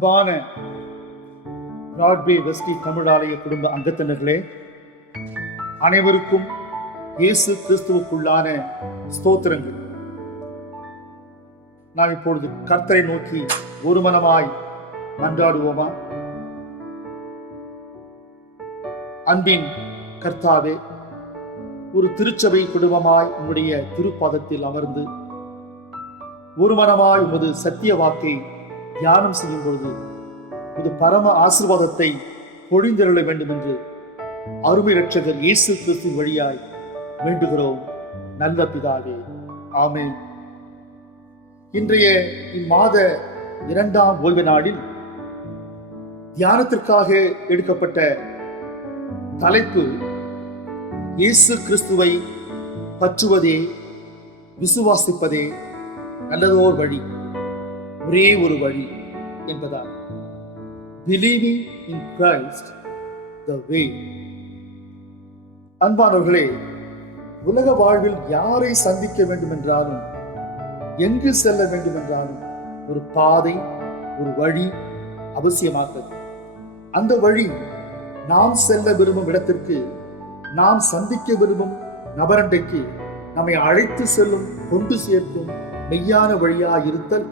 அன்பான பிராட்வே வெஸ்டி தமிழாலய குடும்ப அங்கத்தினர்களே, அனைவருக்கும் இயேசு கிறிஸ்துவுக்குள்ளான ஸ்தோத்திரங்கள். நாம் இப்பொழுது கர்த்தரை நோக்கி ஒரு மனமாய் மன்றாடுவோமா? அன்பின் கர்த்தாவே, ஒரு திருச்சபை குடும்பமாய் உம்முடைய திருப்பாதத்தில் அமர்ந்து ஒரு மனமாய் உமது சத்திய வாக்கை தியானம் செய்யும் பொழுது உமது பரம ஆசீர்வாதத்தை பொழிந்தருள வேண்டும் என்று அருமை இரட்சகர் இயேசு கிறிஸ்து வழியாய் வேண்டுகிறோம் நல்ல பிதாவே, ஆமென். இன்றைய இம்மாத 2ஆம் ஓய்வு நாளில் தியானத்திற்காக எடுக்கப்பட்ட தலைப்பு இயேசு கிறிஸ்துவை பற்றுவதே, விசுவாசிப்பதே நல்லதோர் வழி, ஒரே ஒரு வழி என்பதால் believing in Christ the way. அன்பானவர்களே, உலக வாழ்வில் யாரை சந்திக்க வேண்டும் என்றாலும், எங்கு செல்ல வேண்டும் என்றாலும் ஒரு பாதை, ஒரு வழி அவசியமாகிறது. அந்த வழி நாம் செல்ல விரும்பும் இடத்திற்கு, நாம் சந்திக்க விரும்பும் நபரண்டைக்கு நம்மை அழைத்து செல்லும், கொண்டு சேர்க்கும் மெய்யான வழியாக இருத்தல்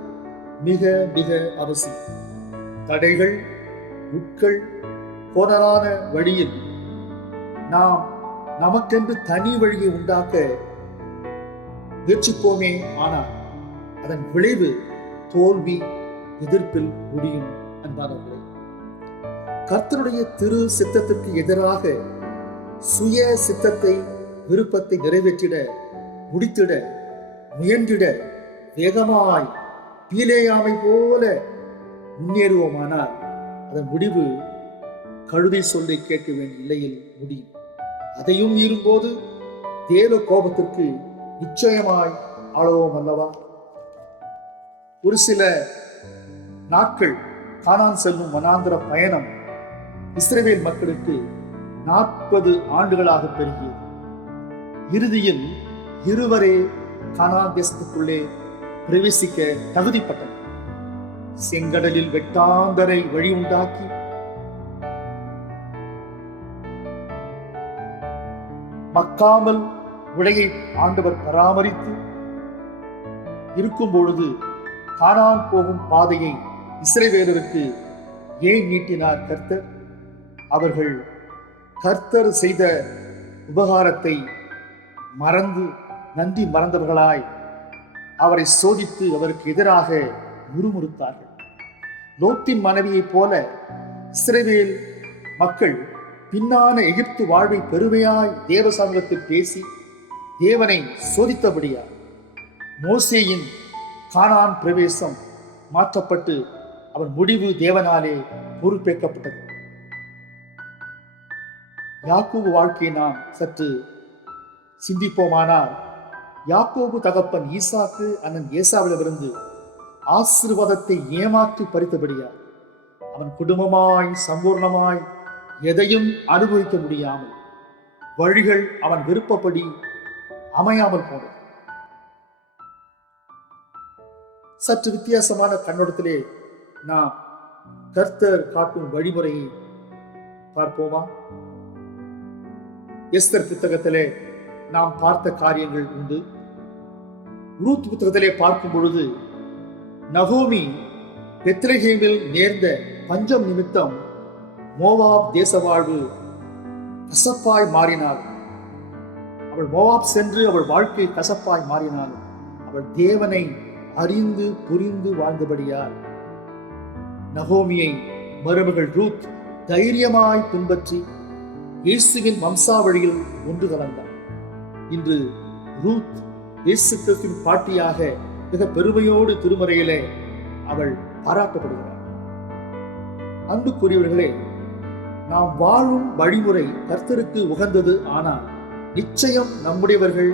மிக மிக அவசியம். தடைகள், முட்கள், கோணலான வழியில் நாம் நமக்கென்று தனி வழியை உண்டாக்க முயற்சிப்போமே, ஆனால் அதன் விளைவு தோல்வி, எதிர்ப்பில் முடியும். அன்பானவர்களே, கர்த்தருடைய திரு சித்தத்திற்கு எதிராக சுய சித்தத்தை, விருப்பத்தை நிறைவேற்றிட, முடித்திட, முயன்றிட வேகமாய் பீலேயாமை போல முன்னேறுவோமானால் அதன் முடிவு கழுதை சொல்லை கேட்க வேண்டிய நிலையில் முடியும். அதையும் மீறும்போது தேவ கோபத்திற்கு நிச்சயமாய் ஆளவோம் அல்லவா? ஒரு சில நாட்கள் கானான் செல்லும் வனாந்திர பயணம் இஸ்ரவேல் மக்களுக்கு 40 ஆண்டுகளாக பெருகியது. இறுதியில் இருவரே கானான் தேசத்துக்குள்ளே பிரவேசிக்க தகுதிப்பட்டனர். செங்கடலில் வெட்டாந்தரை வழி உண்டாக்கி மக்காமல் உடையை ஆண்டவர் பராமரித்து இருக்கும் பொழுது கானான் போகும் பாதையை இஸ்ரவேலருக்கு ஏன் நீட்டினார் கர்த்தர்? அவர்கள் கர்த்தர் செய்த உபகாரத்தை மறந்து, நன்றி மறந்தவர்களாய் அவரை சோதித்து அவருக்கு எதிராக முறுமுறுத்தார்கள். லோத்தின் மனைவியைப் போல இஸ்ரவேல் மக்கள் பின்னான எகிப்து வாழ்வை பெருமையாய் தேவ சமூகத்தில் பேசி தேவனை சோதித்தபடியார் மோசேயின் கானான் பிரவேசம் மாற்றப்பட்டு அவன் முடிவு தேவனாலே பொறுப்பேற்கப்பட்டது. யாக்கோபு வாழ்க்கையை நாம் சற்று சிந்திப்போமானால், யாக்கோபு தகப்பன் ஈசாக்கு அண்ணன் ஏசாவிடமிருந்து ஆசீர்வாதத்தை ஏமாற்றி பறித்தபடியார் அவன் குடும்பமாய் சம்பூர்ணமாய் எதையும் அனுபவிக்க முடியாமல், வழிகள் அவன் விருப்பப்படி அமையாமல் போனது. சற்று வித்தியாசமான கண்ணோட்டத்திலே நாம் கர்த்தர் காட்டும் வழிமுறையை பார்ப்போமா? எஸ்தர் புத்தகத்திலே நாம் பார்த்த காரியங்கள் உண்டு. ரூத் புத்தகத்திலே பார்க்கும் பொழுது நகோமி பெத்லகேமில் நேர்ந்த பஞ்சம் நிமித்தம் மோவாப் தேச வாழ்வு கசப்பாய் மாறினாள். அவள் மோவாப் சென்று அவள் வாழ்க்கை கசப்பாய் மாறினாள். அவள் தேவனை அறிந்து புரிந்து வாழ்ந்தபடியால் நகோமியை மருமகள் ரூத் தைரியமாய் பின்பற்றி இயேசுவின் வம்சாவழியில் ஒன்று கலந்தார். இன்று ரூத் இயேசு கிறிஸ்துவின் பாட்டியாக மிக பெருமையோடு திருமறையிலே அவள் பாராட்டப்படுகிறார். அன்புக்குரியவர்களே, நாம் வாழும் வழிமுறை கர்த்தருக்கு உகந்தது. ஆனால் நிச்சயம் நம்முடையவர்கள்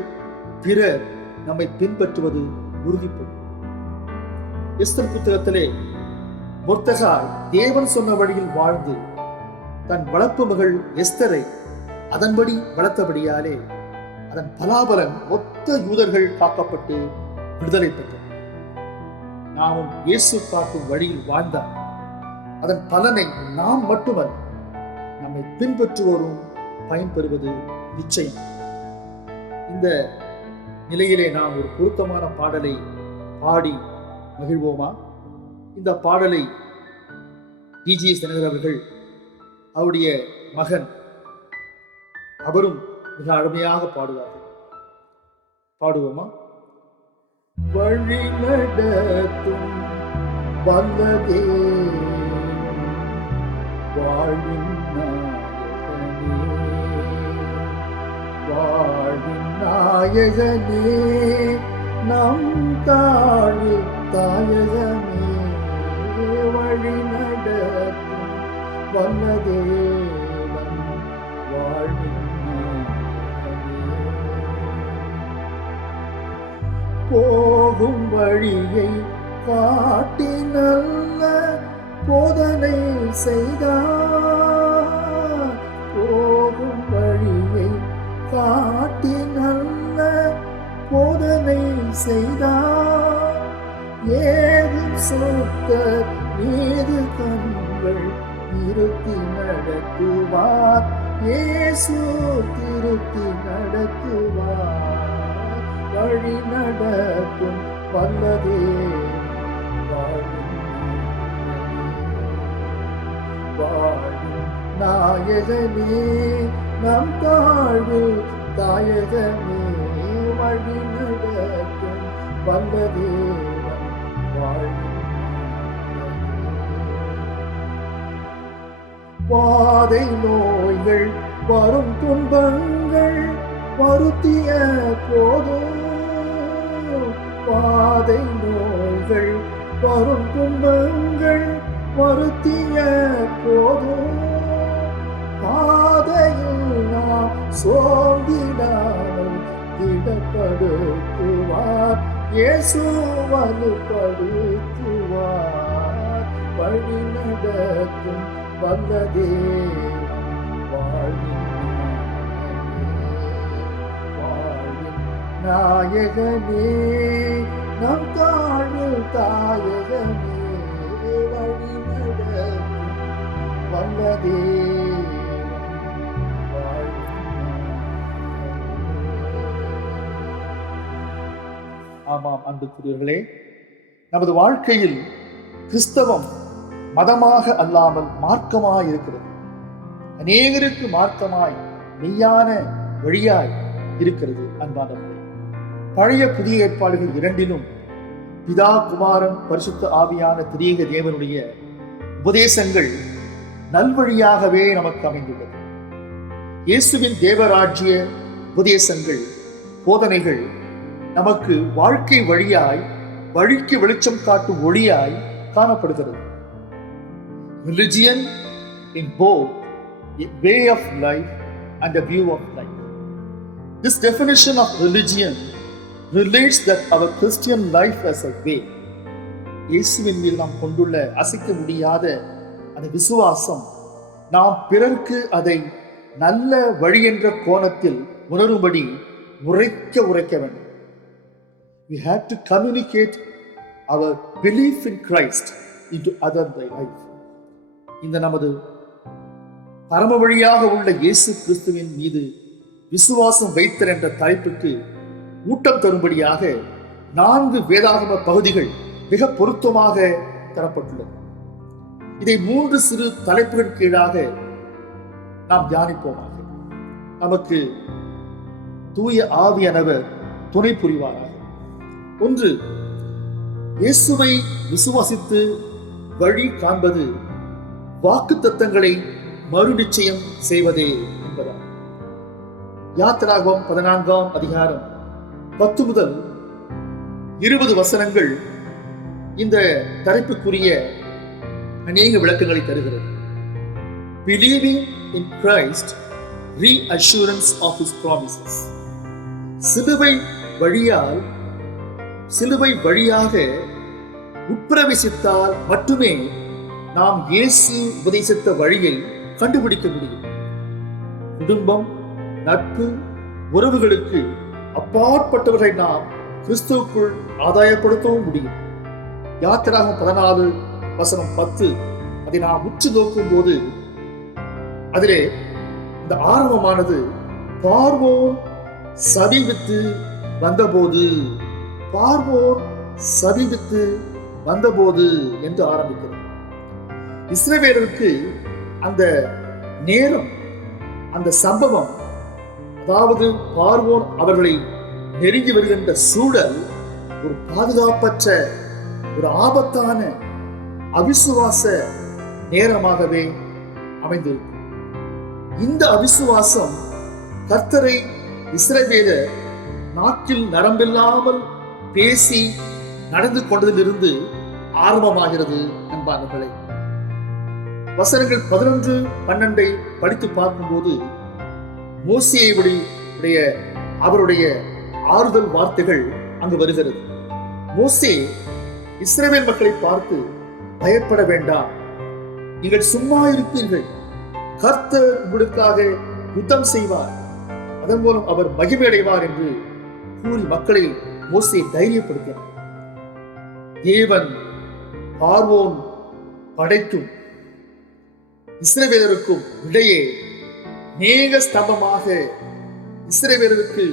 பிறர் நம்மை பின்பற்றுவது உறுதிப்படும். எஸ்தர் புத்தகத்திலே மொர்தெகாய் தேவன் சொன்ன வழியில் வாழ்ந்து தன் வளர்ப்பு மகள் எஸ்தரை அதன்படி வளர்த்தபடியாலே அதன் பலாபலன் மொத்த யூதர்கள் காக்கப்பட்டு விடுதலை பெற்றனர். நாமும் இயேசு காக்கும் வழியில் வாழ்ந்தார் அதன் பலனை நாம் மட்டுமல்ல, நம்மை பின்பற்றுவோரும் பயன்பெறுவது நிச்சயம். இந்த நிலையிலே நாம் ஒரு பொருத்தமான பாடலை பாடி மகிழ்வோமா? இந்த பாடலை டிஜிஎஸ் தினகர் அவர்கள், அவருடைய மகன் அவரும் மிக அருமையாக பாடுவார்கள். பாடுவோமா? வழி நடத்தும் வல்லதே வாழ்வின் நாயகனே, நம் தாழி தாயகமே, வழி நடத்தும் வல்லதேவன் வாழ்வின் போகும் வழியை காட்டி நல்ல போதனை செய்தார். போகும் வழியை காட்டி நல்ல போதனை செய்தார். ஏதும் சொத்த மீது கண்கள் இருத்தி நடத்துவார். இயேசு திருத்தி நடத்துவார். வழி நடத்தும் வல்லதே வாழும் நாயகனே, நம் தாழ்வில் தாயகமே, வழி நடத்தும் வல்லதே வாதை நோய்கள் வரும் துன்பங்கள் வருத்திய போதும், பாதை நோய்கள் வரும் துன்பங்கள் வருத்திய போதும், பாதையில் நாம் சோர்ந்திடாமல் திடப்படுத்துவார். இயேசு வலுப்படுத்துவார். வழி நடத்தும் வல்லதே நாயகனே, நம் தாழ்வில் தாயகமே, வழி நடத்தும் வல்லதே. ஆமாம் அன்புக்குரியவர்களே, நமது வாழ்க்கையில் கிறிஸ்தவம் மதமாக அல்லாமல் மார்க்கமாய் இருக்கிறது. அநேகருக்கு மார்க்கமாய் மெய்யான வழியாய் இருக்கிறது. அன்பானவர்களே, பழைய புதிய ஏற்பாடுகள் இரண்டிலும் பிதா குமாரன் பரிசுத்த ஆவியான திரியேக தேவனுடைய உபதேசங்கள் நல்வழியாகவே நமக்கு அமைந்துள்ளது. இயேசுவின் தேவராஜ்ய உபதேசங்கள் போதனைகள் நமக்கு வாழ்க்கை வழியாய், வழிக்கு வெளிச்சம் காட்டும் ஒளியாய் காணப்படுகிறது. Religion in both a way of life and a view of life. This definition of religion relates that our Christian life as a way. இயேசுவின் மீது நாம் கொண்டுள்ள அசைக்க முடியாத அந்த விசுவாசம் நாம் பிறர்க்கு அதை நல்ல வழி என்ற கோணத்தில் உணரும்படி உரைக்க வேண்டும். We have to communicate our belief in Christ into other life. இந்த நமது பரம வழியாக உள்ள இயேசு கிறிஸ்துவின் மீது விசுவாசம் வைத்தல் என்ற தலைப்புக்கு ஊட்டம் தரும்படியாக 4 வேதாகம பகுதிகள் மிக பொருத்தமாக தரப்பட்டுள்ளது. இதை 3 சிறு தலைப்புகள் கீழாக நாம் தியானிப்போமாக. நமக்கு தூய ஆவியானவர் துணை புரிவாராக. 1, இயேசுவை விசுவாசித்து வழி காண்பது வாக்குத்தத்தங்களை மறுநிச்சயம் செய்வதே என்பதால் யாத்திராகமம் 14ஆம் அதிகாரம் 10 முதல் 20 வசனங்கள் இந்த தலைப்புக்குரிய அநேக விளக்கங்களை தருகிறது. Believing in Christ, reassurance of his promises. சிலுவை வழியாக உட்பிரவேசித்தால் மட்டுமே நாம் இயேசு உபதேசித்த வழியை கண்டுபிடிக்க முடியும். குடும்பம், நட்பு, உறவுகளுக்கு அப்பாற்பட்டவர்களை நாம் கிறிஸ்துவுக்குள் ஆதாயப்படுத்தவும் முடியும். யாத்திராகமம் 14 வசனம் 10 அதை நாம் உற்று நோக்கும் போது அதிலே இந்த ஆரம்பமானது பார்வோன் சபிவித்து வந்தபோது, பார்வோன் சபிவித்து வந்தபோது என்று ஆரம்பிக்கிறது. இஸ்ரவேலருக்கு அந்த நேரம், அந்த சம்பவம், அதாவது பார்வோன் அவர்களை நெருங்கி வருகின்ற சூழல் ஒரு பாதுகாப்பற்ற, ஒரு ஆபத்தான அவிசுவாச நேரமாகவே அமைந்திருக்கும். இந்த அவிசுவாசம் கர்த்தரை இஸ்ரவேலர் நாட்டில் நரம்பில்லாமல் பேசி நடந்து கொண்டதிலிருந்து ஆரம்பமாகிறது என்பார்களே. வசனங்கள் 11-12 படித்து பார்க்கும்போது மோசேயுடைய அவருடைய ஆறுதல் வார்த்தைகள் அங்கு வருகிறது. மோசே இஸ்ரவேல் மக்களை பார்த்து, பயப்பட வேண்டாம், நீங்கள் சும்மா இருப்பீர்கள், கர்த்தர் உங்களுக்காக யுத்தம் செய்வார், அதன் மூலம் அவர் மகிமையடைவார் என்று கூறி மக்களை மோசே தைரியப்படுத்தினார். தேவன் பார்வோன் படைக்கும் இஸ்ரவேலருக்கும் இடையே மேக ஸ்தம்பமாக, இஸ்ரவேலருக்கு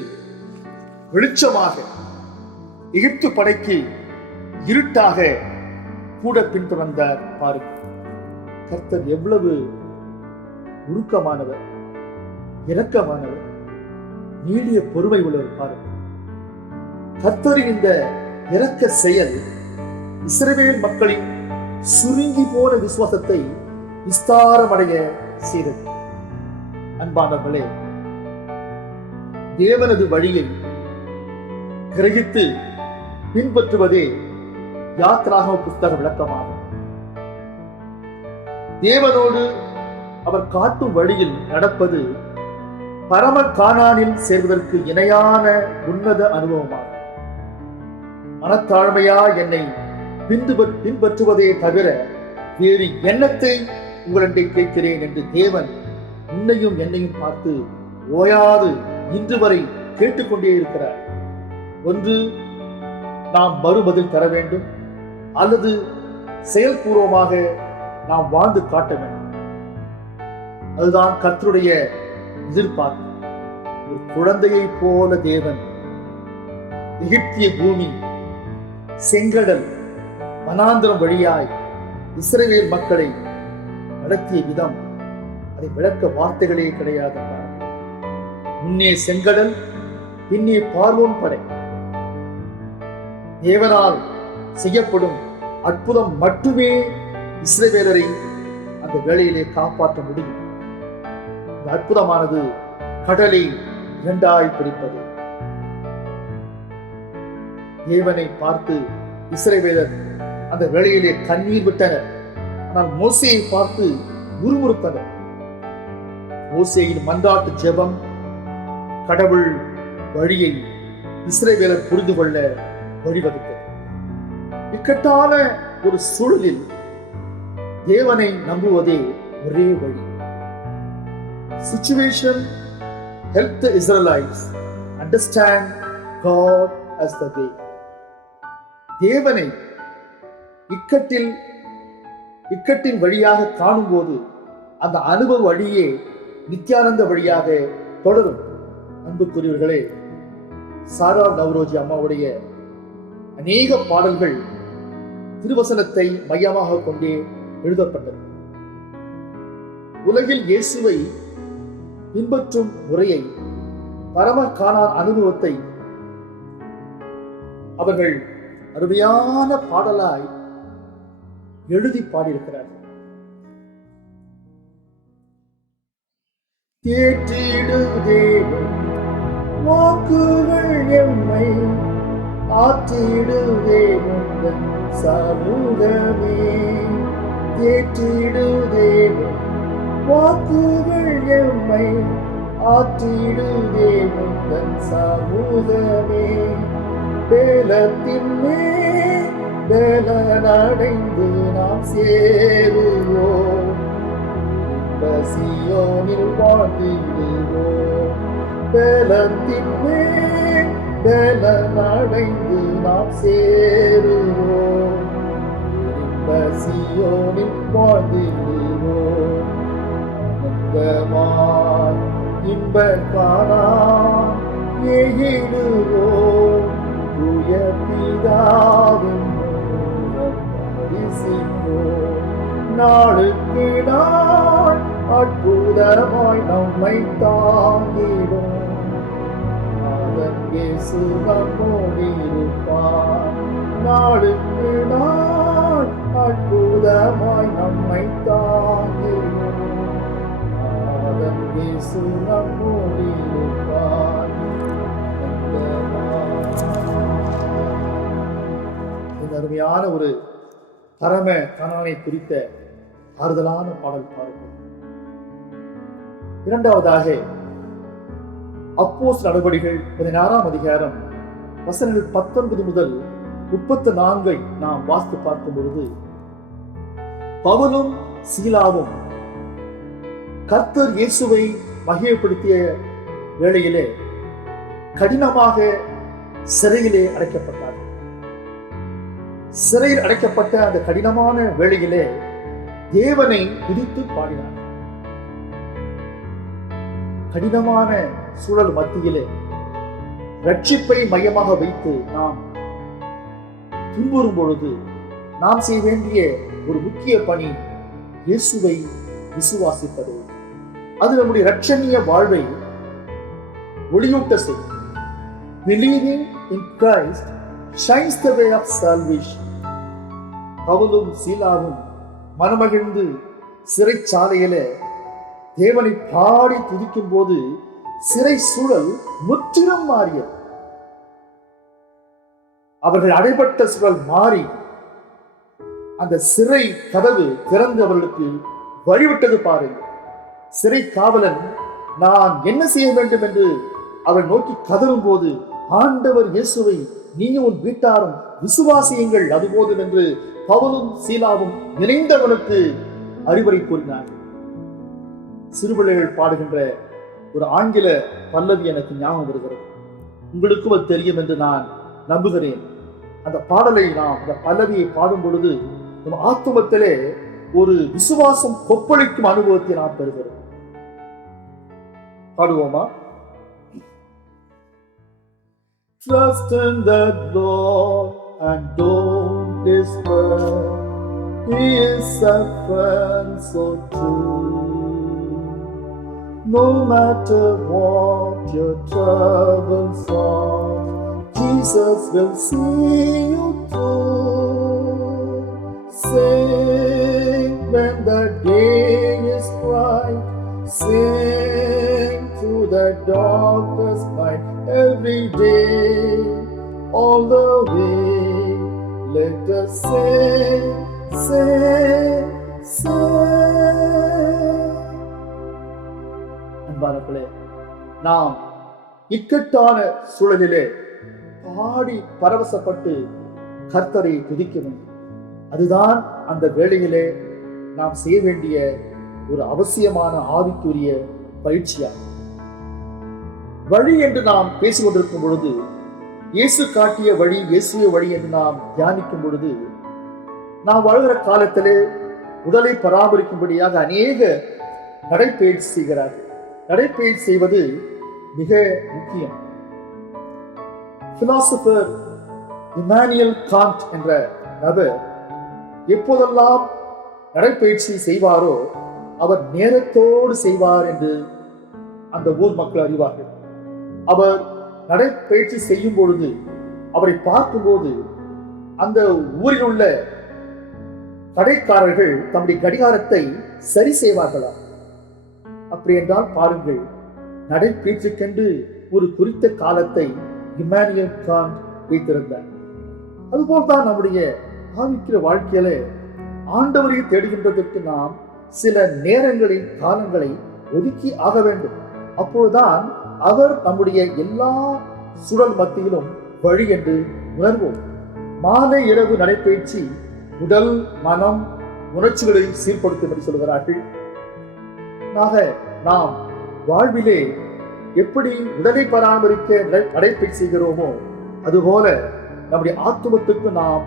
வெளிச்சமாக, எகிப்து படைக்கு இருட்டாக கூட பின்தொடர்ந்தார். பாருங்கள், கர்த்தர் எவ்வளவு உருக்கமானவர், இரக்கமானவர், நீடிய பொறுமை உள்ளவர். பாருங்கள், கர்த்தரின் இந்த இரக்க செயல் இஸ்ரவேல் மக்களின் சுருங்கி போன விசுவாசத்தை விஸ்தாரமடைய செய்தது. அன்பானவர்களே, தேவனது வழியை கிரகித்து பின்பற்றுவதே யாத்ராகம புஸ்தக விளக்கமாகும். தேவனோடு அவர் காட்டும் வழியில் நடப்பது பரம கானானில் சேர்வதற்கு இணையான உன்னத அனுபவமாகும். மனத்தாழ்மையா என்னை பின்பற்றுவதே தவிர வேறு எண்ணத்தை உங்களிடத்தை கேட்கிறேன் என்று தேவன் உன்னையும் என்னையும் பார்த்து ஓயாது இன்று வரை கேட்டுக்கொண்டே இருக்கிறார். ஒன்று நாம் மறுபதில் தர வேண்டும், அல்லது செயல்பூர்வமாக நாம் வாழ்ந்து காட்ட வேண்டும். அதுதான் கர்த்தருடைய எதிர்பார்ப்பு. ஒரு குழந்தையை போல தேவன் எகிப்திய பூமி, செங்கடல், வனாந்திரம் வழியாய் இஸ்ரவேல் மக்களை நடத்திய விதம், அதை விளக்க வார்த்தைகளே கிடையாது. முன்னே செங்கடல், பின்னே பார்வோன் படை. தேவனால் செய்யப்படும் அற்புதம் மட்டுமே இஸ்ரவேலரை அந்த வேளையிலே காப்பாற்ற முடியும். இந்த அற்புதமானது கடலை இரண்டாய் பிரிப்பது. தேவனை பார்த்து இஸ்ரவேலர் அந்த வேளையிலே கண்ணீர் விட்டனர். ஆனால் மோசேயை பார்த்து முறுமுறுத்தனர். மோசேயின் மன்றாட்டு ஜெபம் கடவுள் வழியை இஸ்ரவேலர் புரிந்து கொள்ள வழிவகுத்தது. இக்கட்டான ஒரு சூழலில் தேவனை நம்புவதே ஒரே வழி. Situation help the Israelites understand God as the way. தேவனை இக்கட்டின் வழியாக காணும்போது அந்த அனுபவ வழியே நித்யானந்த வழியாக தொடரும். அன்புக்குரியவர்களே, சாரா நவ்ரோஜி அம்மாவுடைய அநேக பாடல்கள் திருவசனத்தை மையமாக கொண்டே எழுதப்பட்டது. உலகில் இயேசுவை பின்பற்றும் முறையை, பரம கானான் அனுபவத்தை அவர்கள் அருமையான பாடலாய் எழுதி பாடியிருக்கிறார்கள். தேற்றிடுதே வாக்குகள் எம்மை, ஆற்றிடுதே உந்தன் சமூகமே. தேற்றிடுதே வாக்குகள் எம்மை, ஆற்றிடுதே உந்தன் சமூகமே. வேலத்தின் மேல் வேலனடைந்து நாம் சேருவோம், சீயோனில் வாழ்ந்திடுவோம். வேலத்தின் மேல் வேலனடைந்து நாம் சேருவோம், சியோனில் வாழ்ந்திடுவோம். ஆனந்தமாய் இன்ப காணாம் எகிடுவோம். தூய பிதாவின் மூலம் தரிசிப்போம். நாளுக்கு நாள் அற்புதமாய் நம்மை தாங்கிடும். அதன் இயேசு நம்மோடு இருப்பார். நாளுக்கு நாள் அற்புதமாய் நம்மை தாங்கிடும். அதன் இயேசு நம்மோடு இருப்பார். இந்த அருமையான ஒரு பரம கணவனை குறித்த ஆறுதலான பாடல் பாருங்கள். இரண்டாவதாக அப்போஸ்தலர் நடபடிகள் 16ஆம் அதிகாரம் வசனங்கள் 19 முதல் 34 நாம் வாசித்து பார்க்கும் பொழுது, பவுலும் சீலாவும் கர்த்தர் இயேசுவை மகிமைப்படுத்திய வேளையிலே கடினமாக சிறையிலே அடைக்கப்பட்டார். சிறையில் அடைக்கப்பட்ட அந்த கடினமான வேளையிலே தேவனை துதித்து பாடினார். கடினமான சூழல் மத்தியிலே ரட்சிப்பை மையமாக வைத்து நாம் துன்புறும் பொழுது நாம் செய்ய வேண்டிய ஒரு முக்கிய பணி இயேசுவை விசுவாசிப்பது. அது நம்முடைய இரட்சணிய வாழ்வை ஒளியூட்ட செய்யும். Believing in Christ shines the way of salvation. பவுலும் சீலாவும் மனமகிழ்ந்து சிறைச்சாலையில தேவனை பாடி துதிக்கும் போது சிறை சூழல் முற்றிலும் மாறியது. அவர்கள் அடைபட்ட சூழல் மாறி அந்த சிறை கதவு திறந்து அவர்களுக்கு வழிவிட்டது பாருங்கள். சிறை காவலன் நான் என்ன செய்ய வேண்டும் என்று அவர் நோக்கி கதறும் போது, ஆண்டவர் இயேசுவை நீயும் உன் வீட்டாரும் விசுவாசியுங்கள் அதுபோதும் என்று பவுலும் சீலாவும் நினைந்தவனுக்கு அறிவுரை கூறினார். சிறுபிள்ளைகள் பாடுகின்ற ஒரு ஆங்கில பல்லவி எனக்கு ஞாபகம் வருகிறது. உங்களுக்கும் அது தெரியும் என்று நான் நம்புகிறேன். அந்த பாடலை நாம் அந்த பல்லவியை பாடும் பொழுது நம் ஆத்துமத்திலே ஒரு விசுவாசம் கொப்பளிக்கும் அனுபவத்தை நாம் பெறுகிறோம். பாடுவோமா? Trust in the Lord and don't despair. He is a friend so true. No matter what your troubles are, Jesus will see you through. Sing when the day is bright. Sing through the darkest night. Every day, all the way, let us sing, sing, sing. அன்பானவர்களே, நாம் இக்கட்டான சூழலிலே பாடி பரவசப்பட்டு கர்த்தரை துதிக்க வேண்டும். அதுதான் அந்த வேளையிலே நாம் செய்ய வேண்டிய ஒரு அவசியமான ஆவிக்குரிய பயிற்சியாகும். வழி என்று நாம் பேசிக் கொண்டிருக்கும் பொழுது, இயேசு காட்டிய வழி, இயேசுவிய வழி என்று நாம் தியானிக்கும் பொழுது, நாம் வாழ்கிற காலத்திலே உடலை பராமரிக்கும்படியாக அநேக நடைப்பயிற்சி செய்கிறார்கள். நடைப்பயிற்சி செய்வது மிக முக்கியம். பிலாசபர் இமானுவேல் காண்ட் என்ற நபர் எப்போதெல்லாம் நடைப்பயிற்சி செய்வாரோ அவர் நேரத்தோடு செய்வார் என்று அந்த ஊர் மக்கள் அறிவார்கள். அவர் நடைப்பயிற்சி செய்யும் பொழுது அவரை பார்க்கும்போது அந்த ஊரில் உள்ள கடைக்காரர்கள் தம்முடைய கடிகாரத்தை சரி செய்வார்களா? அப்படி என்றால் பாருங்கள், நடைப்பயிற்சிக்கென்று ஒரு குறித்த காலத்தை இமானுவேல் காண்ட் வைத்திருந்தார். அதுபோல்தான் நம்முடைய ஆவிக்கிற வாழ்க்கையில ஆண்டவரை தேடுகின்றதற்கு நாம் சில நேரங்களின் காலங்களை ஒதுக்கி ஆக வேண்டும். அப்பொழுதுதான் அவர் நம்முடைய எல்லா சூழல் மத்தியிலும் வழி என்று உணர்வோம். மாலை இரவு நடைப்பயிற்சி உடல், மனம், உணர்ச்சிகளை சீர்படுத்தும் என்று சொல்கிறார்கள். நாம் வாழ்விலே எப்படி உடலை பராமரிக்க நடைப்பயிற்சி செய்கிறோமோ அதுபோல நம்முடைய ஆத்துமத்துக்கு நாம்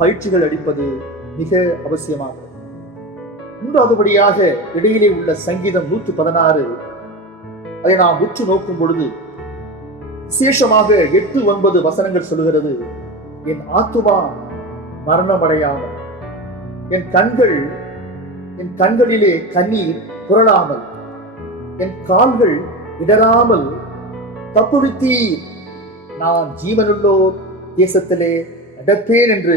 பயிற்சிகள் அளிப்பது மிக அவசியமாகும். மூன்றாவதுபடியாக இடையிலே உள்ள சங்கீதம் 116, அதை நாம் உற்று நோக்கும் பொழுது விசேஷமாக 8, 9 வசனங்கள் சொல்லுகிறது, என் ஆத்துமா மரணமடையாமல், என் கண்களிலே கண்ணீர் புரளாமல், என் கால்கள் இடராமல் தப்புவித்தீர், நான் ஜீவனுள்ளோர் தேசத்திலே நடப்பேன் என்று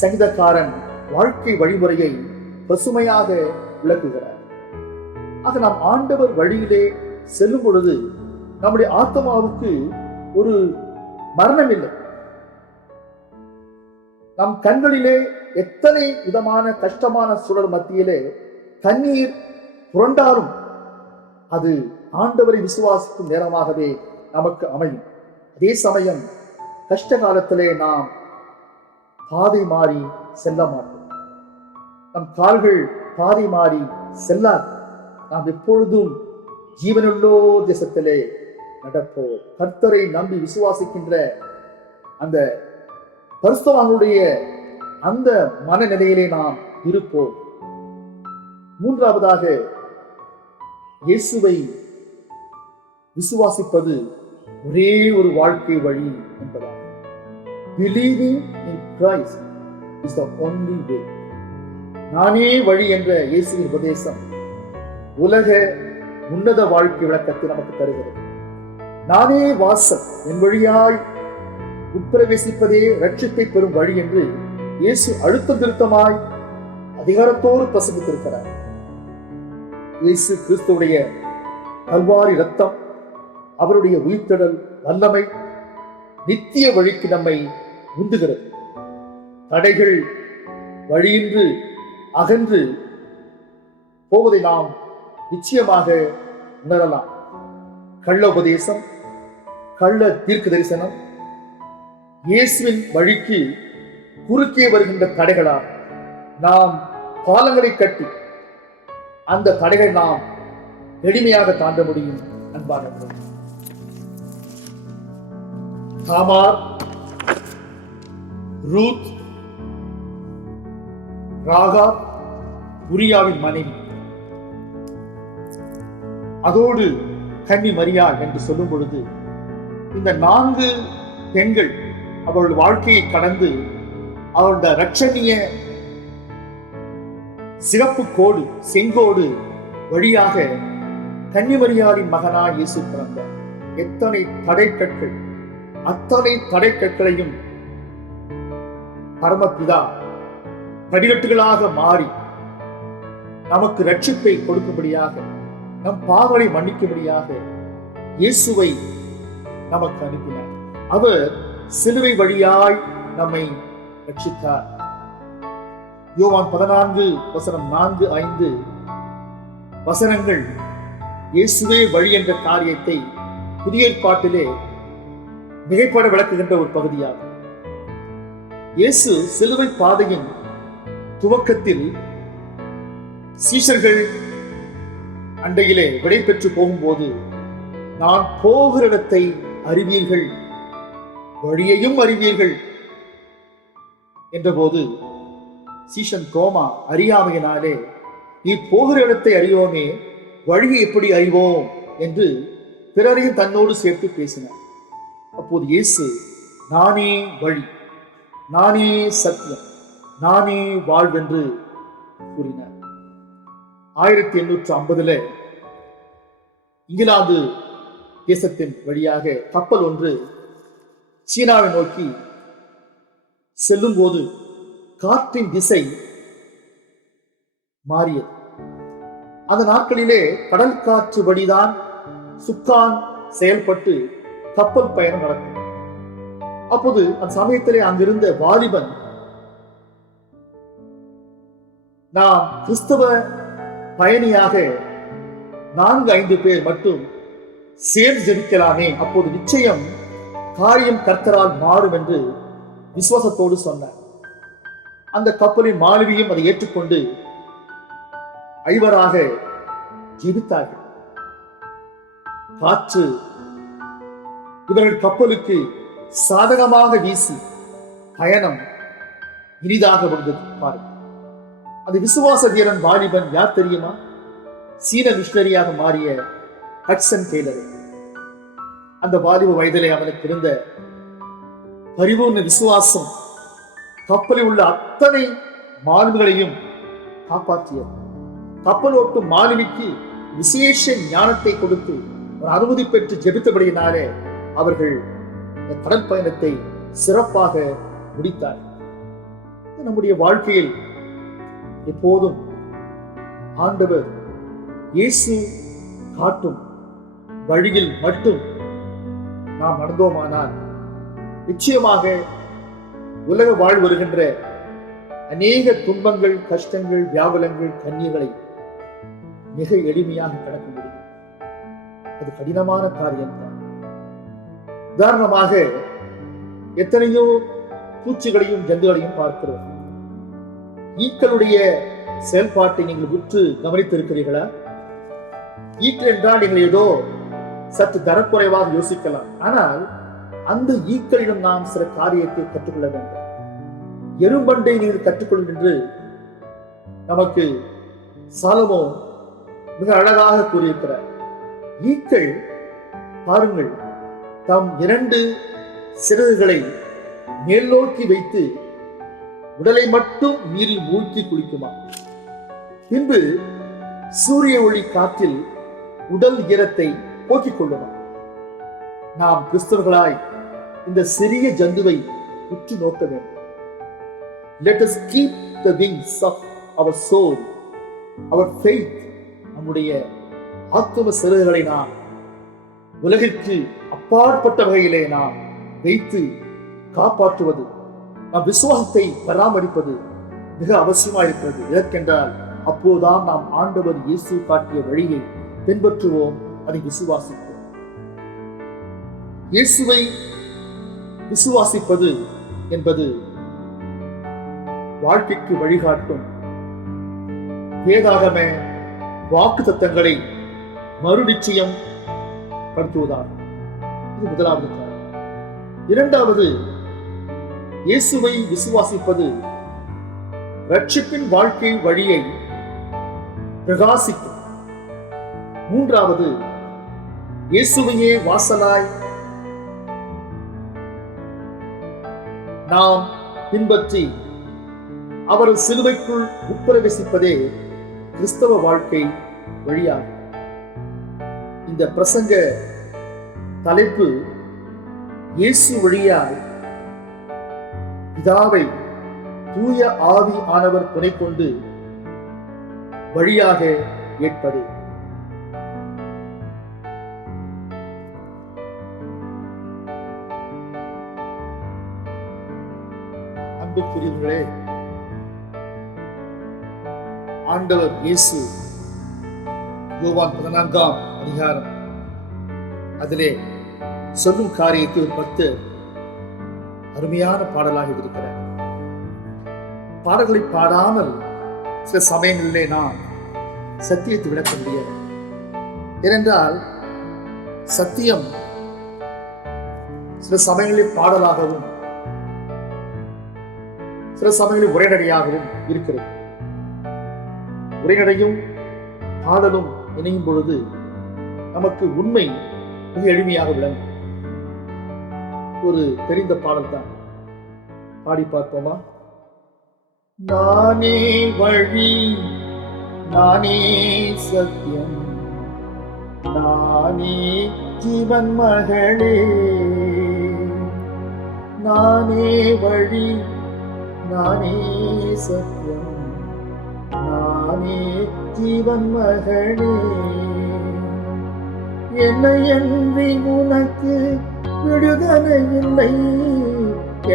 சங்கீதக்காரன் வாழ்க்கை வழிமுறையை பசுமையாக விளக்குகிறார். ஆக நாம் ஆண்டவர் வழியிலே செல்லும் பொழுது நம்முடைய ஆத்மாவுக்கு ஒரு மரணம் இல்லை. நம் கண்களிலே எத்தனை விதமான கஷ்டமான சூழல் மத்தியிலே கண்ணீர் புரண்டாலும் அது ஆண்டவரை விசுவாசிக்கும் நேரமாகவே நமக்கு அமையும். அதே சமயம் கஷ்ட காலத்திலே நாம் பாதை மாறி செல்ல மாட்டோம். நம் கால்கள் பாதை மாறி செல்லாது. நாம் எப்பொழுதும் ஜீவனுள்ளோ தேசத்திலே நடப்போம். கர்த்தரை நம்பி விசுவாசிக்கின்ற அந்த பரிசுத்தவான்களுடைய அந்த மனநிலையிலே நாம் இருப்போம். மூன்றாவதாக, இயேசுவை விசுவாசிப்பது ஒரே ஒரு வாழ்க்கை வழி என்பதாகும். Believing in Christ is the only way. நானே வழி என்ற இயேசுவின் உபதேசம் உலக உன்னத வாழ்க்கை விளக்கத்தை நமக்கு தருகிறது. நானே வாசல், என் வழியாய் உட்பிரவேசிப்பதே ரட்சிப்பை பெறும் வழி என்று இயேசு அழுத்தம் திருத்தமாய் அதிகாரத்தோடு பிரசங்கித்திருக்கிறார். இயேசு கிறிஸ்துவுடைய கல்வாரி இரத்தம், அவருடைய உயிர்த்தெழுதல் வல்லமை நித்திய வழிக்கு நம்மை உந்துகிறது. தடைகள் வழியின்றி அகன்று போவதை நாம் நிச்சயமாக உணரலாம். கள்ள உபதேசம், கள்ள தீர்க்க தரிசனம், இயேசுவின் வழிக்கு குறுக்கே வருகின்ற தடைகளால் நாம் பாலங்களை கட்டி அந்த தடைகளை நாம் எளிமையாக தாண்ட முடியும். அன்பானவர்களே, தாமார், ரூத், ராகாப், உரியாவின் மனைவி, அதோடு கன்னி மரியாள் என்று சொல்லும் பொழுது இந்த 4 பெண்கள் அவர்கள் வாழ்க்கையை கடந்து அவருடைய இரட்சணிய சிறப்பு கோடு, செங்கோடு வழியாக கன்னிமரியாளின் மகனாய் இயேசு பிறந்தார். எத்தனை தடைக்கற்கள், அத்தனை தடைக்கற்களையும் பரமபிதா படிக்கட்டுகளாக மாறி நமக்கு ரட்சிப்பை கொடுக்கும்படியாக, நம் பாவங்களை மன்னிக்கும்படியாக இயேசுவை நமக்கு அனுப்பினார். அவர் சிலுவை வழியாய் நம்மை ரட்சித்தார். யோவான் 14 வசனம் 4, 5 வசனங்கள் இயேசுவே வழி என்ற காரியத்தை புதிய ஏற்பாட்டிலே மிகைப்பட விளக்குகின்ற ஒரு பகுதியாகும். இயேசு சிலுவை பாதையின் துவக்கத்தில் சீஷர்கள் அண்டையிலே விடை பெற்று போகும்போது, நான் போகிற இடத்தை அறிவீர்கள், வழியையும் அறிவீர்கள் என்றபோது சீஷன் தோமா அறியாமையினாலே, நீ போகிற இடத்தை அறியோமே, வழியை எப்படி அறிவோம் என்று பிறரையும் தன்னோடு சேர்த்து பேசினார். அப்போது இயேசு, நானே வழி, நானே சத்தியம், நானே வாழ்வென்று கூறினார். 1850 இங்கிலாந்து தேசத்தின் வழியாக கப்பல் ஒன்று சீனாவை நோக்கி செல்லும் போது காற்றின் திசை மாறியது. அந்த நாட்களிலே கடல் காற்று வழிதான் சுக்கான் செயல்பட்டு கப்பல் பயணம் நடக்கும். அப்போது அந்த சமயத்திலே அங்கிருந்த வாலிபன், நாம் கிறிஸ்தவ பயணியாக 4-5 பேர் மட்டும் சேர்ந்து ஜெபிக்கலாமே, அப்போது நிச்சயம் காரியம் கர்த்தரால் மாறும் என்று விசுவாசத்தோடு சொன்னார். அந்த கப்பலின் மாலுமியும் அதை ஏற்றுக்கொண்டு ஐவராக ஜெபித்தார்கள். காற்று இவர்கள் கப்பலுக்கு சாதகமாக வீசி பயணம் இனிதாக முடிந்தது. பாருங்கள், அந்த விசுவாச வீரன் வாலிபன் யார் தெரியுமா? சீன மிஷனரியாக மாறிய ஹட்சன் டெய்லர். அந்த வாலிப வயதிலே அவனுக்கு இருந்த பரிபூர்ண விசுவாசம் கப்பலில் உள்ள அத்தனை மாலுமிகளையும் காப்பாற்றியது. கப்பல் ஓட்டும் மாலுமிக்கு விசேஷ ஞானத்தை கொடுத்து ஒரு அனுமதி பெற்று ஜெபித்தபடியினாலே அவர்கள் இந்த கடல் பயணத்தை சிறப்பாக முடித்தார். நம்முடைய வாழ்க்கையில் எப்போதும் ஆண்டவர் இயேசு காட்டும் வழியில் மட்டும் நாம் நடந்தோமானால் நிச்சயமாக உலக வாழ் வருகின்ற அநேக துன்பங்கள், கஷ்டங்கள், வியாகுலங்கள், கண்ணீர்களை மிக எளிமையாக கடக்க முடியும். அது கடினமான காரியம்தான். உதாரணமாக எத்தனையோ பூச்சிகளையும் ஜந்துகளையும் பார்க்கிறோம். ஈக்களுடைய செயல்பாட்டை நீங்கள் உற்று கவனித்திருக்கிறீர்களா? ஈக்கள் என்றால் நீங்கள் ஏதோ சற்று தரக்குறைவாக யோசிக்கலாம். ஆனால் அந்த ஈக்களிடம் நாம் சில காரியத்தை கற்றுக்கொள்ள வேண்டும். எறும்பண்டை நீங்கள் கற்றுக்கொள்ளும் என்று நமக்கு சாலமோன் மிக அழகாக கூறியிருக்கிறார். ஈக்கள் பாருங்கள், தம் 2 சிறகுகளை மேல் நோக்கி வைத்து உடலை மட்டும் நீரில் மூழ்கி குளிக்குமா. பின்பு சூரிய ஒளி காற்றில் உடல் ஈரத்தை போக்கிக் கொள்ளுமா. நாம் கிறிஸ்தவர்களாய் இந்த சிறிய ஜந்துவை உற்று நோக்க வேண்டும். Let us keep the wings of our soul, our faith. நம்முடைய ஆத்தும சிறகுகளை நாம் உலகிற்கு அப்பாற்பட்ட வகையிலே நாம் வைத்து காப்பாற்றுவது, நம் விசுவாசத்தை பராமரிப்பது மிக அவசியமாக இருக்கிறது. எதற்கென்றால் அப்போதுதான் நாம் ஆண்டவர் இயேசு காட்டிய வழியை பின்பற்றுவோம், அதை விசுவாசிப்போம். இயேசுவை விசுவாசிப்பது என்பது வாழ்க்கைக்கு வழிகாட்டும் வேதாகம வாக்குத்தத்தங்களை மறுநிச்சயம் படுத்துவதாகும். இது முதலாவது காரணம். இரண்டாவது, இயேசுவை விசுவாசிப்பது ரட்சிப்பின் வாழ்க்கை வழியை பிரகாசிக்கும். மூன்றாவது, இயேசுவையே வாசலாய் நாம் பின்பற்றி அவர் சிலுவைக்குள் உட்பிரவேசிப்பதே கிறிஸ்தவ வாழ்க்கை வழியாகும். இந்த பிரசங்க தலைப்பு இயேசு வழியாய் பிதாவை தூய ஆவி ஆனவர் துணை கொண்டு வழியாக ஏற்பது. அன்புக்குரியவர்களே, ஆண்டவர் இயேசு யோவான் 14ஆம் அதிகாரம் அதிலே சொல்லும் காரியத்தை ஒரு 10 அருமையான பாடலாக இருக்கிறார். பாடல்களை பாடாமல் சில சமயங்களிலே நாம் சத்தியத்தை விளக்க முடியாது. ஏனென்றால் சத்தியம் சில சமயங்களில் பாடலாகவும் சில சமயங்களில் உரைநடையாகவும் இருக்கிறது. உரைநடையும் பாடலும் இணையும் பொழுது நமக்கு உண்மை மிக எளிமையாக விளங்கும். ஒரு தெரிந்த பாடல் தான், பாடி பார்ப்போமா? நானே வழி, நானே சத்தியம், நானே ஜீவன் மகளே. நானே வழி, நானே சத்தியம், நானே ஜீவன் மகளே. என்னை அன்றி உனக்கு விடுதலை இல்லை,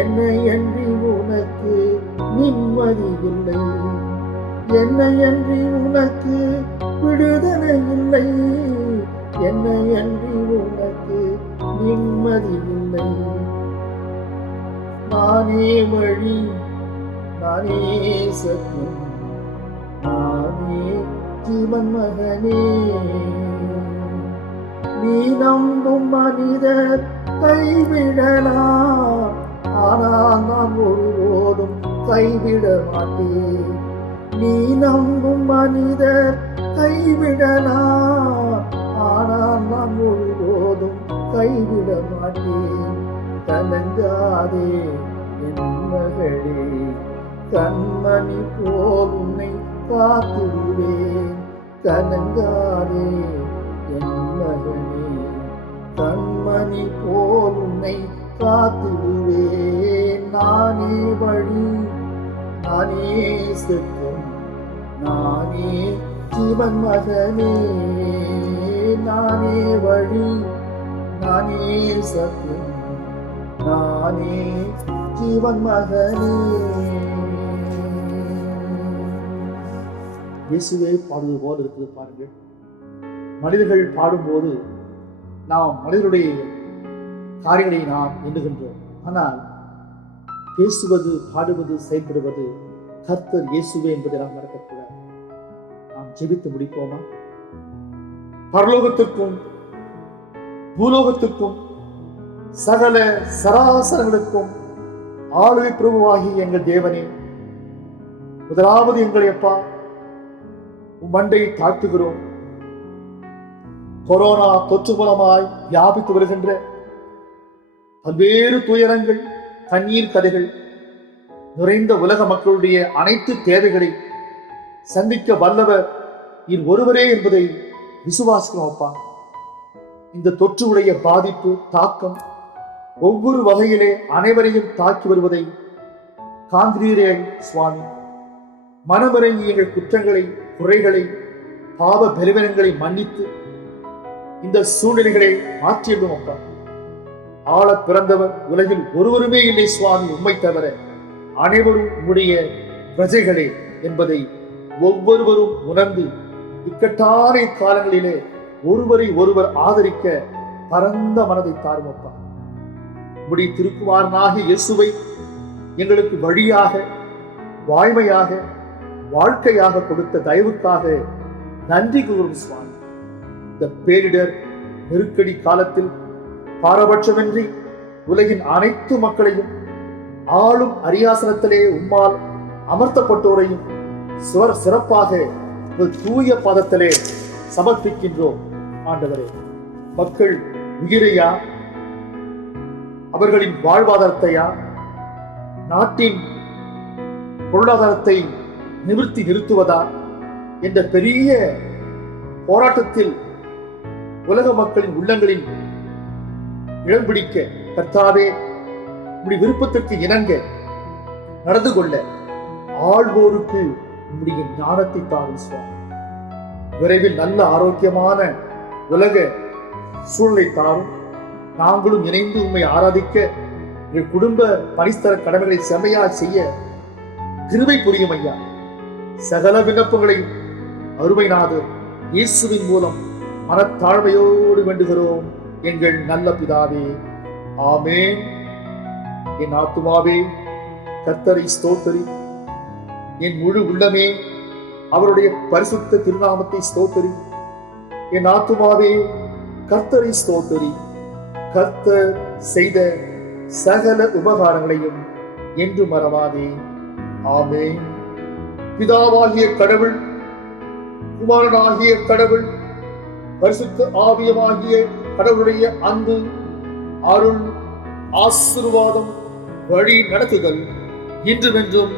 என்னை அன்றி உனக்கு நிம்மதி இல்லை. என்னை அன்றி உனக்கு விடுதலை இல்லை, என்னை அன்றி உனக்கு நிம்மதி இல்லை. நானே வழி, நானே சத்தியம், நானே ஜீவன் மகனே. நீ நம்பும் மனிதர் கைவிடலாம், ஆனால் நான் ஒருபோதும் கைவிட மாட்டேன். நீ நம்பும் மனிதர் கைவிடலாம், ஆனால் நான் ஒருபோதும் கைவிட மாட்டேன். கலங்காதே என் மகளே, கண்மணி போல் உன்னை காத்திடுவேன். கலங்காதே என் மகனே, கண்மணி போல் உன்னை காத்திடுவேன். நானே வழி, நானே சத்தியம், நானே ஜீவன் மகனே. நானே வழி, நானே சத்தியம், நானே ஜீவன் மகனே. இயேசுவே பாடுவது போல இருக்குது பாருங்கள். மனிதர்கள் பாடும்போது நாம் மனிதனுடைய காரியங்களை நாம் எண்ணுகின்றோம். ஆனால் பேசுவது, பாடுவது, செயல்படுவது கர்த்தர் இயேசுவே என்பதை நாம் மறக்கக்கூடாது. நாம் ஜெபித்து முடிப்போமா? பரலோகத்திற்கும் பூலோகத்திற்கும் சகல சராசரங்களுக்கும் ஆளுகை பிரபுவாகி எங்கள் தேவனே, முதலாவது எங்களை அப்பா உம் மண்டையை தாழ்த்துகிறோம். கொரோனா தொற்று மூலமாய் வியாபித்து வருகின்ற பல்வேறு துயரங்கள், கண்ணீர் கதைகள் நிறைந்த உலக மக்களுடைய அனைத்து தேவைகளை சந்திக்க வல்லவர் நீர் ஒருவரே என்பதை விசுவாசிக்கிறோம் அப்பா. இந்த தொற்றுடைய பாதிப்பு, தாக்கம் ஒவ்வொரு வகையிலே அனைவரையும் தாக்கி வருவதை காண்கிறீரே சுவாமி. மனமிறங்கி எங்கள் குற்றங்களை, குறைகளை, பாவ பலவீனங்களை மன்னித்து இந்த சூழ்நிலைகளை மாற்றிடும் அப்பா. ஆள பிறந்தவர் உலகில் ஒருவருமே இல்லை சுவாமி, உம்மை தவிர அனைவரும் உம்முடைய பிரஜைகளே என்பதை ஒவ்வொருவரும் உணர்ந்து இக்கட்டான காலங்களிலே ஒருவரை ஒருவர் ஆதரிக்க பரந்த மனதை தாரும் அப்பா. உம்முடைய திருக்குமாரனாகிய இயேசுவை எங்களுக்கு வழியாக, வாய்மையாக, வாழ்க்கையாக கொடுத்த தயவுக்காக நன்றி கூறும் சுவாமி. இந்த பேரிடர் நெருக்கடி காலத்தில் பாரபட்சமின்றி உலகின் அனைத்து மக்களையும் ஆளும் அரியாசனத்திலே உம்மால் அமர்த்தப்பட்டோரையும் சிறப்பாக தூய பாதத்திலே சமர்ப்பிக்கின்றோம் ஆண்டவரே. மக்கள் உயிரையா, அவர்களின் வாழ்வாதாரத்தையா, நாட்டின் பொருளாதாரத்தை நிறுத்துவதா என்ற பெரிய போராட்டத்தில் உலக மக்களின் உள்ளங்களில் இடம் பிடிக்க கர்த்தாவே உம்முடைய விருப்பத்திற்கு இணங்க நடந்து கொள்ள ஆள்வோருக்கு உம்முடைய ஞானத்தை தாரும் சுவாமி. விரைவில் நல்ல ஆரோக்கியமான உலக சூழலை தாரும். நாங்களும் இணைந்து உம்மை ஆராதிக்க எங்கள் குடும்ப பணிஸ்தர கடமைகளை செமையா செய்ய கிருபை புரியும் ஐயா. சகல விண்ணப்பங்களையும் அருமைநாதர் இயேசுவின் மூலம் மனத்தாழ்மையோடு வேண்டுகிறோம் எங்கள் நல்ல பிதாவே, ஆமென். என் ஆத்துமாவே கர்த்தரை ஸ்தோத்தரி, என் முழு உள்ளமே அவருடைய பரிசுத்த திருநாமத்தை ஸ்தோத்தரி. என் ஆத்துமாவே கர்த்தரை ஸ்தோத்தரி, கர்த்தர் செய்த சகல உபகாரங்களையும் என்று மறவாதே. ஆமென். பிதாவாகிய கடவுள், குமாரனாகிய கடவுள், பரிசுத்த ஆவியமாகிய கடவுளுடைய அன்பு, அருள், ஆசீர்வாதம், வழி நடத்துதல் இன்றுமென்றும்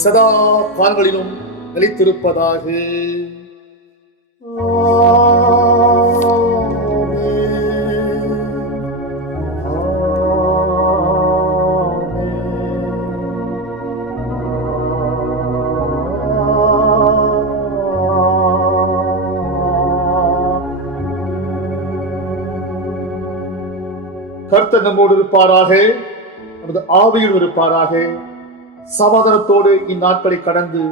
சதா காலங்களிலும் நிலைத்திருப்பதாக. கர்த்தர் நம்மோடு இருப்பாராக, நமது ஆவியில் இருப்பாராக. சமாதானத்தோடு இந்நாட்களை கடந்து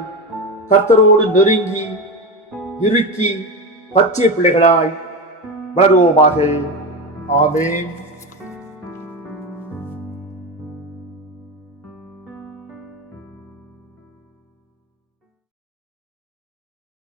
கர்த்தரோடு நெருங்கி இறுக்கி பற்றிய பிள்ளைகளாய் வளருவோமாக. ஆமென்.